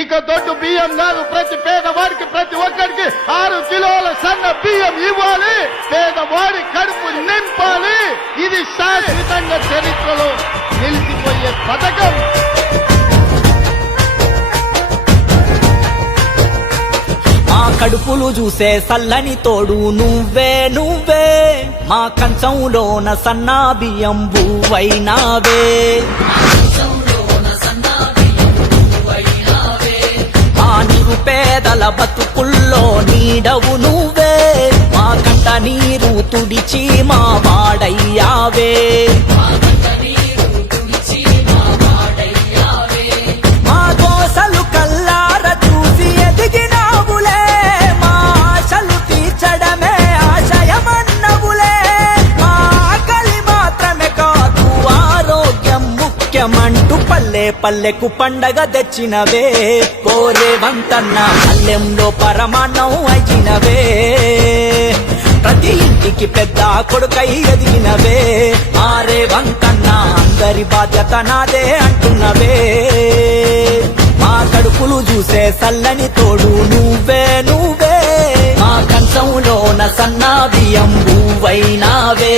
ఇక దొడ్డు బియ్యం కాదు, ప్రతి పేదవాడికి ప్రతి ఒక్కరికి 6 కిలోల సన్న బియ్యం ఇవ్వాలి, పేదవాడి కడుపు నింపాలి. ఇది శాశ్వతంగా చరిత్రలో నిలిచిపోయే పథకం. మా కడుపులు చూసే సల్లని తోడు నువ్వే నువ్వే, మా కంచంలోన సన్నా బియ్యం బువ్వైనావే. మా నిరుపేదల బతుకుల్లో నీడవు నువ్వే, మా కంట నీరు తుడిచి మా వాడయ్యావే. మా గోసలు కల్లార చూసి ఎదిగినావులే, మా ఆశలు తీర్చడమే ఆశయమన్నవులే. మా ఆకలి మాత్రమే కాదు ఆరోగ్యం ముఖ్యమంటూ పల్లె పల్లెకు పండగ తెచ్చినవే. కోరే వంతన్న పల్లెంలో పరమాన్నం అయినవే, ప్రతి ఇంటికి పెద్ద కొడుకై ఎదిగినవే. ఆరే వంతన్న అందరి బాధ్యత నాదే అంటున్నవే. మా కడుపులు చూసే సల్లని తోడు నువ్వే నువ్వే, మా కంచంలోన సన్నా బియ్యం బువ్వైనావే.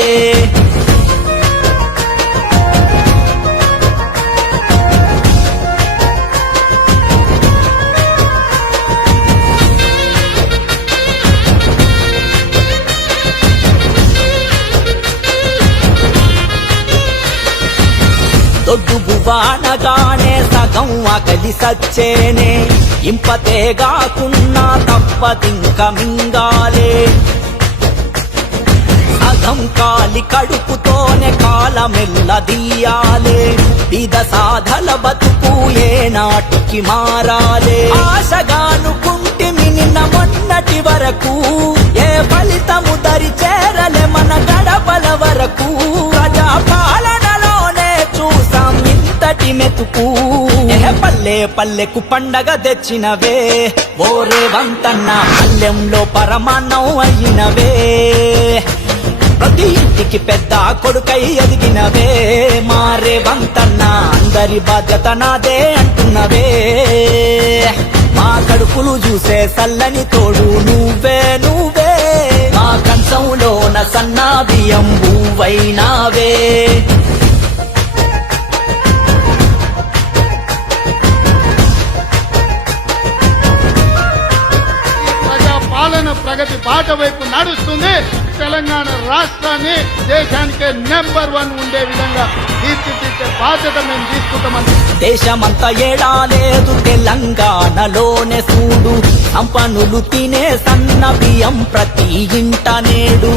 దొడ్డు బువ్వానగానే సగం ఆకలి సచ్చేనే, ఇంపతేగాకున్నా తప్పదింక మింగాలే. సగం కాలి కడుపుతోనే కాలమెల్లదీయాలే, బీద సాధల బతుకు ఏ నాటికి మారాలే. ఆశగానుకుంటిమి నిన్న మొన్నటి వరకు, ఏ ఫలితము దరి చేరలే మన గడపల వరకు. ప్రజా పాలనలోనే చూసాం ఇంతటి మెతుకు, పల్లె పల్లెకు పండగ తెచ్చినవే. ఓరే వంతన్న పల్లెంలో పరమాన్నం అయినవే, ప్రతి ఇంటికి పెద్ద కొడుకై ఎదిగినవే. మారే వంతన్న అందరి బాధ్యత నాదే అంటున్నవే. మా కడుపులు చూసే సల్లని తోడు నువ్వే నువ్వే, మా కంచంలోన సన్నా బియ్యం బువ్వైనావే. ప్రగతి బాట వైపు నడుస్తుంది. తెలంగాణ రాష్ట్రాన్ని దేశానికే నెంబర్ 1 ఉండే విధంగా తీర్చిదిద్దే బాధ్యత మేము తీసుకుంటామని. దేశమంతా ఏడాలేదు తెలంగాణలోనే చూడు, సంపన్నులు తినే సన్న బియ్యం ప్రతి ఇంట నేడు.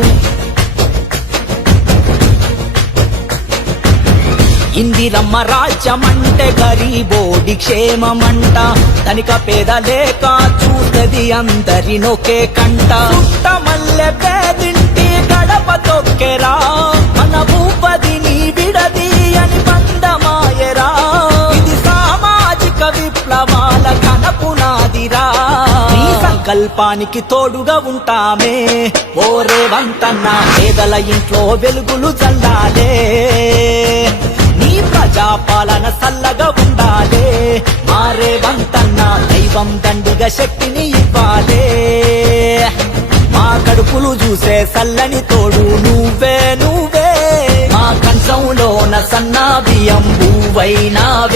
ఇందిరమ్మ రాజ్యమంటే గరీబోడి క్షేమమంట, ధనిక పేద లేక చూస్తది అందరినొకే కంట. పుట్టమల్లె పేదింటి గడప తొక్కెరా, మన భూపదిని విడది అని బంధమాయరా. ఇది సామాజిక విప్లవాల ఘనపునాదిరా, నీ సంకల్పానికి తోడుగా ఉంటామే. ఓరే వంతన్న పేదల ఇంట్లో వెలుగులు చల్లాలే, ప్రజాపాలన సల్లగా ఉండాలే. మారే వంతన్న దైవం దండిగా శక్తిని ఇవ్వాలే. మా కడుపులు చూసే సల్లని తోడు నువ్వే నువ్వే, మా కంచంలోన సన్నా బియ్యం బువ్వైనావే.